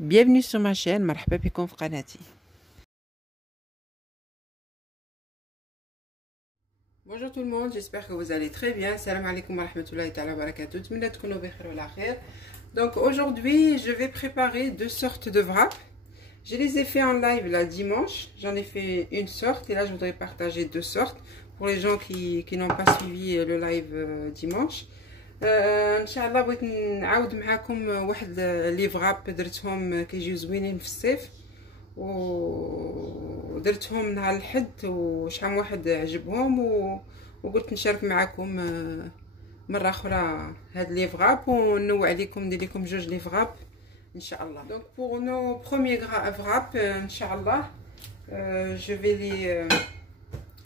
Bienvenue sur ma chaîne, مرحبا بكم في قناتي. Bonjour tout le monde, j'espère que vous allez très bien. Salam alaikum wa rahmatullahi ta'ala wa barakatuh. Tmina tkounou bi khair wa la khair. Donc aujourd'hui, je vais préparer deux sortes de wraps. Je les ai fait en live là dimanche. J'en ai fait une sorte et là je voudrais partager deux sortes pour les gens qui n'ont pas suivi le live dimanche. ان شاء الله بغيت نعاود معكم واحد لي فغاب درتهم كيجيو زوينين في الصيف ودرتهم نهار الحد وشحال واحد عجبهم وقلت نشارك معكم مره اخرى هاد لي فغاب وننوع عليكم ندير لكم جوج لي فغاب ان شاء الله. دونك بور نو بروميير فغاب ان شاء الله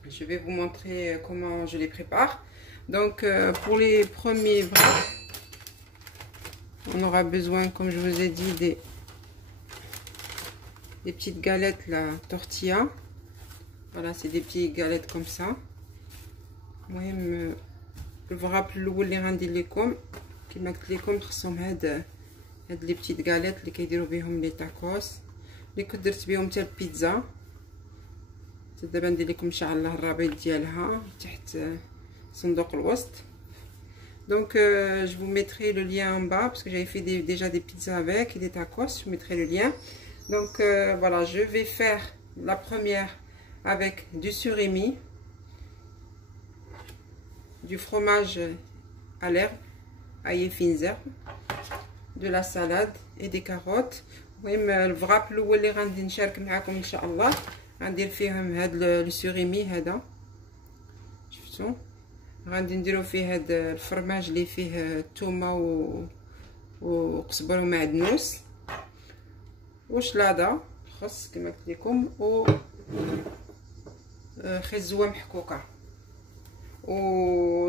je vais vous montrer comment je les prépare. Donc pour les premiers wraps, on aura besoin, comme je vous ai dit, des petites galettes, la tortilla. Voilà, c'est des petites galettes comme ça. المهم الwrap الاول اللي غندير لكم كما قلت لكم خصهم هاد لي بتيت غاليت اللي كيديروا بهم لي تاكوس اللي كنت درت بهم حتى البيتزا. دابا ندير لكم ان شاء الله الرابط ديالها تحت صندوق الوسط. Donc je vous mettrai le lien en bas parce que j'avais fait déjà des pizzas avec et des tacos. Je vous mettrai le lien. Donc voilà, je vais faire la première avec du surimi, du fromage à l'herbe, ail et fines herbes, de la salade et des carottes. المهم الفراب الاول اللي غندي نشارك معكم ان شاء الله غندير فيهم هاد السوريمي هذا شفتوا. غادي نديرو فيه هاد الفرماج اللي فيه الثومه وقزبر ومعدنوس وشلاضه خس كما قلت لكم و خزوه محكوكه.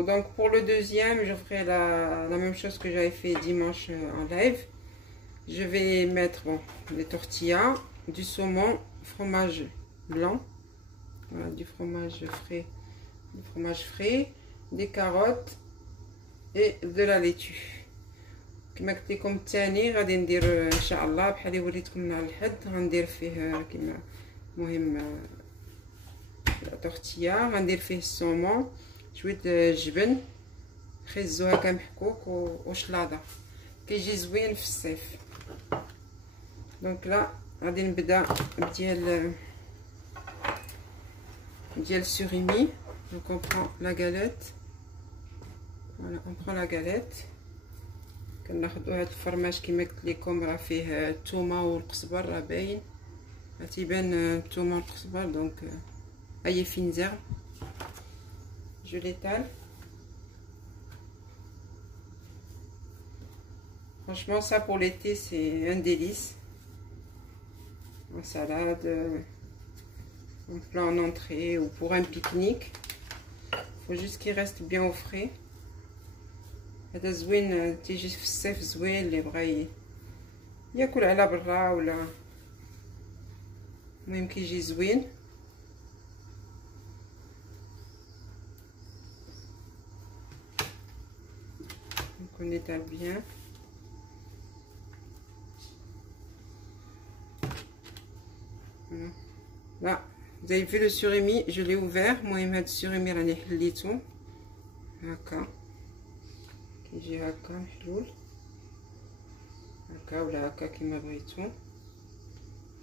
Donc pour le deuxième, je ferai la même chose que j'avais fait dimanche en live. Je vais mettre des tortillas, du saumon, fromage blanc, voilà, du fromage frais, des carottes et de la laitue. كما قلت لكم الثاني غادي ندير ان شاء الله بحال اللي وريتكم نهار الحد غندير فيه كما مهم لا تورتيا غندير فيه الصومون شويه جبن خيزو هكا محكوك وشلاضه كيجي زوين في الصيف. دونك لا غادي نبدا ديال السوريمي. Donc on prend la galette, voilà, on prend la galette. كناخدو هاد الفرماج كما قلت لكم راه فيه الثومه والقزبر راه باين تيبان الثومه والقزبر. دونك اي فين زير je l'étale. Franchement ça pour l'été c'est un délice, en salade, en plat en entrée ou pour un pique-nique. Faut juste qu'il reste bien au frais. هذا زوين تيجي في الصيف زوين اللي بغى ياكل على برا ولا المهم كيجي زوين. Donc on étale bien. Voilà. Là vous avez vu le surimi, je l'ai ouvert. المهم هاد السوريمي راني حليته هكا كيجي هكا محلول هكا ولا هكا كيما بغيتو.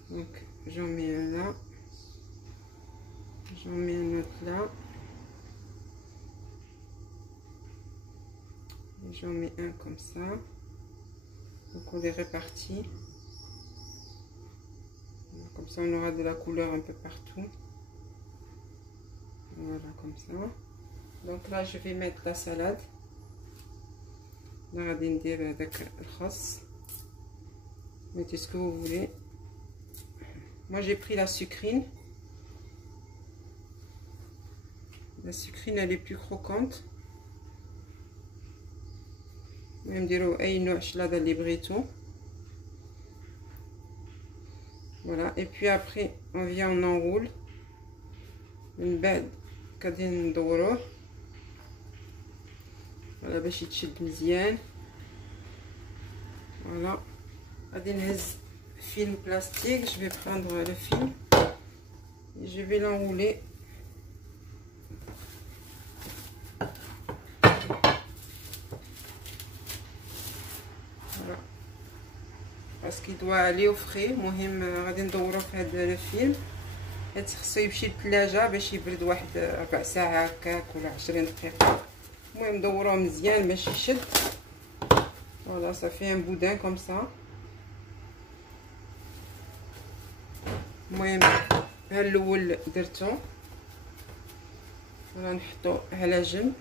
دونك j'en mets un là, j'en mets un autre là et j'en mets un comme ça. Donc on les répartit comme ça, on aura de la couleur un peu partout. Voilà, comme ça. Donc là je vais mettre la salade. Là غادي ندير هذاك الخس. Mettez ce que vous voulez. Moi j'ai pris la sucrine. La sucrine elle est plus croquante. نديرو اي نوع شلاضه اللي بغيتو. Voilà, et puis après on vient on enroule من بعد غادي ندوروه voilà باش يتشد مزيان. فوالا غادي نهز film plastique. Je vais prendre le film et je vais l'enrouler. Voilà. Parce qu'il doit aller au frais. مهم غادي ندورو في هذا الفيلم. هاد خصو يمشي للثلاجة باش يبرد واحد 4 ساعة هكاك ولا 20 دقيقة. المهم ندوروه مزيان باش يشد. Voilà, ça fait un boudin comme ça. المهم ها الاول درتو. فوالا نحطو على جنب.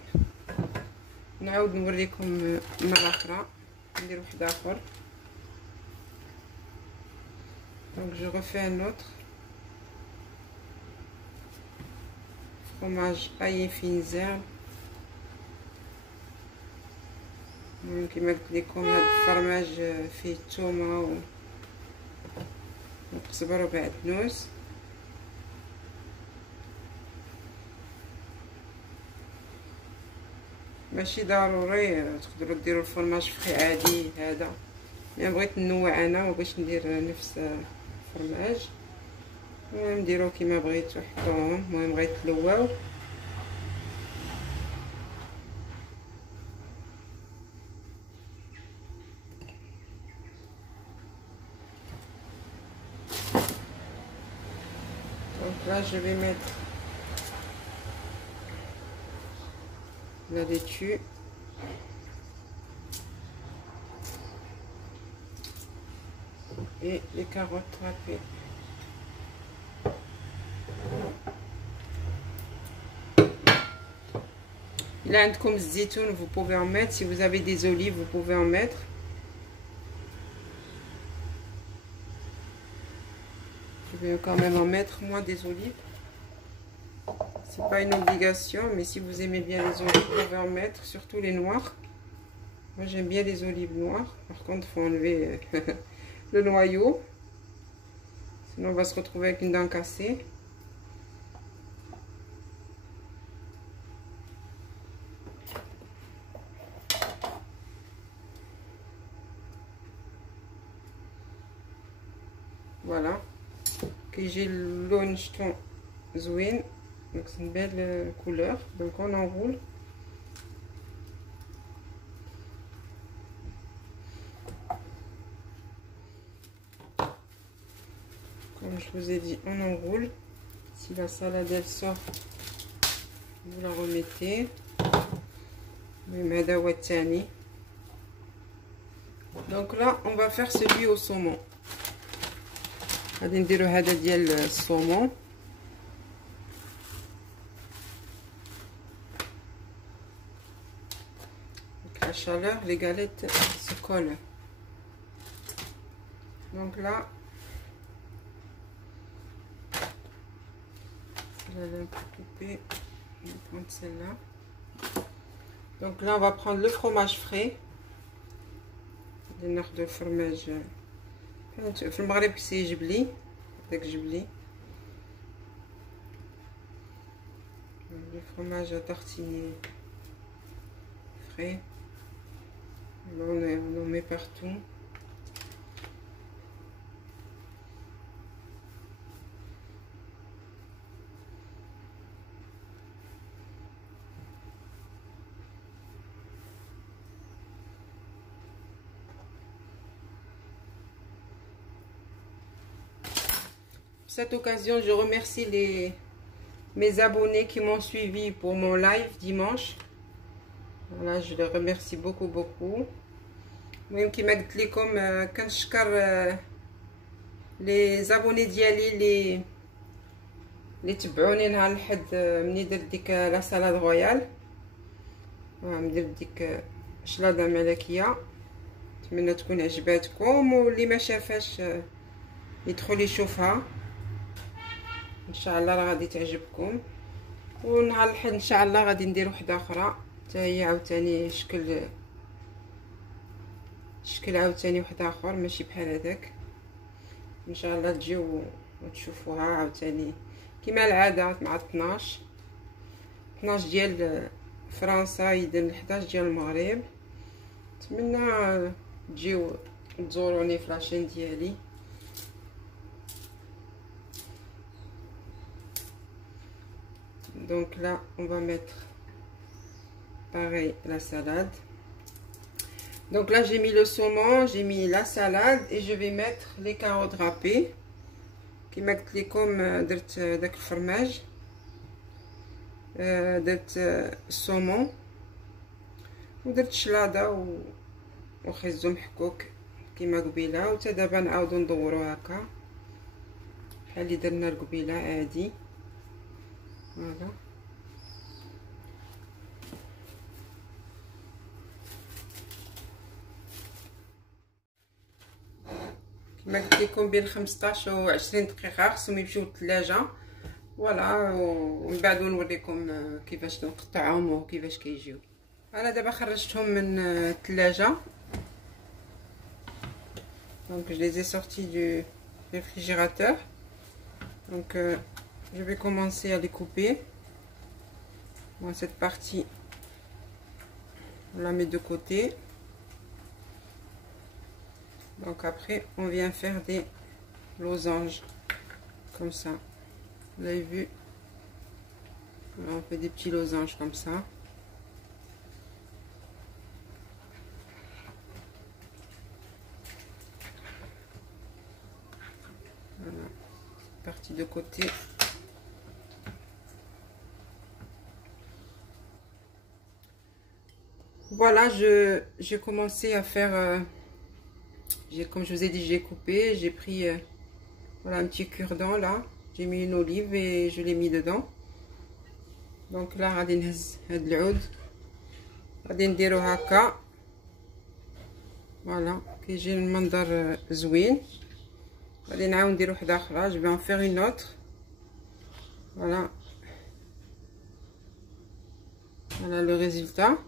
نعاود نوريكم مرة اخرى. ندير واحد اخر. Donc je refais un autre. Fromage ail fines herbes. كما قلت لكم هاد الفرماج فيه الثومه والقزبر وبعدنوس. ماشي ضروري تقدروا ديروا الفرماج فخي عادي هذا، يعني بغيت ننوع انا وباش ندير نفس الفرماج. المهم ديروا كيما بغيتو حطوهم. المهم غيتلواو. Donc là je vais mettre la laitue. Et les carottes râpées. Là, comme zitoun, vous pouvez en mettre. Si vous avez des olives, vous pouvez en mettre. Je vais quand même en mettre, moi, des olives. C'est pas une obligation, mais si vous aimez bien les olives, vous pouvez en mettre, surtout les noires. Moi, j'aime bien les olives noires. Par contre, il faut enlever le noyau. Sinon, on va se retrouver avec une dent cassée. Voilà. Que j'ai l'ogne zouin. Donc, c'est une belle couleur. Donc, on enroule. Comme je vous ai dit, on enroule. Si la salade elle sort, vous la remettez. Donc là, on va faire celui au saumon. غادي نديرو هذا ديال الصومون. Avec la chaleur, les galettes se collent. Donc là, celle-là elle est un peu coupée. Je vais prendre celle-là. Donc là, on va prendre le fromage frais. ناخذ الفرماج في المغرب كيسي جبلي، داك جبلي. Le fromage à tartiner frais. Là, on en met partout. Pour cette occasion, je remercie mes abonnés qui m'ont suivi pour mon live dimanche. Voilà, je les remercie beaucoup. المهم كما قلت لكم كنشكر لي زابوني ديالي اللي تبعوني نهار الحد مني درت ديك لا سالاد رويال. درت ديك شلاضه ملكيه. نتمنى تكون عجباتكم، واللي ما شافاش يدخل يشوفها ان شاء الله راه غادي تعجبكم. ونهار الحد ان شاء الله غادي ندير وحده اخرى حتى هي عاوتاني شكل عاوتاني واحد اخر ماشي بحال هذاك. ان شاء الله تجيو وتشوفوها عاوتاني كما العاده مع 12 ديال فرنسا يدن 11 ديال المغرب. نتمنى تجيو تزوروني في لاشين ديالي. Donc là, on va mettre pareil la salade. Donc là, j'ai mis le saumon, j'ai mis la salade et je vais mettre les carottes râpées. كما قلت لكم درت داك الفرماج، درت الصومون ودرت شلاضه وخيزو محكوك كما قبيله، وتا دابا نعاودو ندورو هكا بحال اللي درنا القبيله عادي. فوالا كما قلت لكم بين 15 و 20 دقيقه خصهم يمشيو للثلاجه. فوالا ومن بعد نوريكم كيفاش نقطعهم وكيفاش كيجيو. انا دابا خرجتهم من الثلاجه، donc je les ai sortis du réfrigérateur. Donc je vais commencer à les couper. Bon, cette partie on la met de côté. Donc après on vient faire des losanges comme ça. Vous avez vu, on fait des petits losanges comme ça. Voilà, partie de côté. Voilà, j'ai commencé à faire, comme je vous ai dit, j'ai coupé, j'ai pris voilà un petit cure-dent là, j'ai mis une olive et je l'ai mis dedans. Donc là غادي نهز هاد العود غادي نديرو هكا. فوالا كيجي المنظر زوين. غادي نعاود ندير وحده اخرى، جو vais en faire une autre. Voilà, voilà le résultat.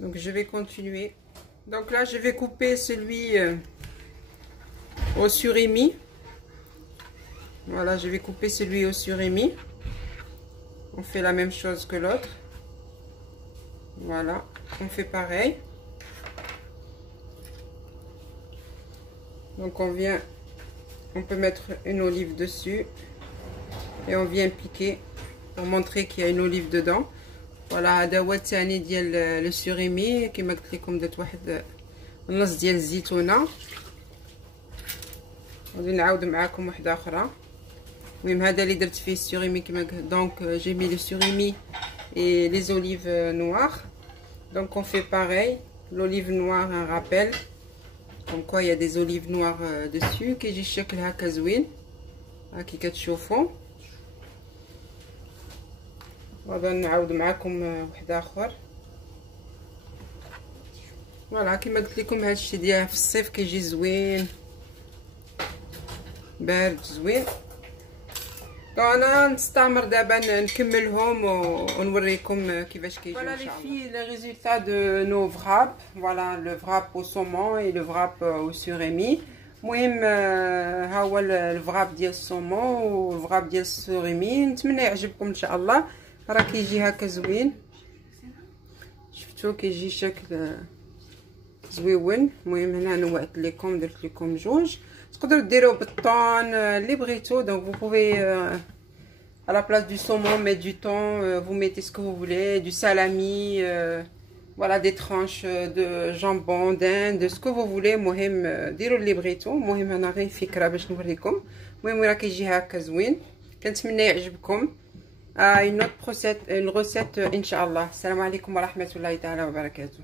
Donc je vais continuer. Donc là je vais couper celui au surimi. Voilà, je vais couper celui au surimi. On fait la même chose que l'autre. Voilà, on fait pareil. Donc on peut mettre une olive dessus et on vient piquer pour montrer qu'il y a une olive dedans. Voilà, هذا هو الثاني ديال لو سوريمي. كما قلت لكم درت واحد النص ديال الزيتونه. غادي نعاود معاكم واحده اخرى. المهم هذا اللي درت فيه السوريمي كما donc j'ai mis le surimi et les olives noires. Donc on fait pareil, l'olive noire un rappel comme quoi il y a des olives noires dessus. كيجي الشكل هكا زوين هاكي كتشوفوا. غادي نعاود معكم واحد اخر. فوالا كما قلت لكم هادشي ديال في الصيف كيجي زوين بارد زوين. انا نستمر دابا نكملهم ونوريكم كيفاش كيجيو ان شاء الله. Voilà les filles, les résultats de nos wraps. Voilà le wrap au saumon et le wrap au surimi. المهم ها هو الفراب ديال الصومون والفراب ديال السوريمي. نتمنى يعجبكم ان شاء الله. راه كيجي هكا زوين، شفتوا كيجي شكل زويون. المهم هنا نوعت لكم، درت لكم جوج. تقدروا ديروا بالطون اللي بغيتو. Donc vous pouvez à la place du saumon mettre du thon, vous mettez ce que vous voulez, du salami, voilà des tranches de jambon, d'Inde, ce que vous voulez. المهم ديروا اللي بغيتو. المهم انا غير فكره باش نوريكم. المهم راه كيجي هكا زوين. كنتمنى يعجبكم. une autre recette, إن شاء الله. السلام عليكم ورحمة الله تعالى وبركاته.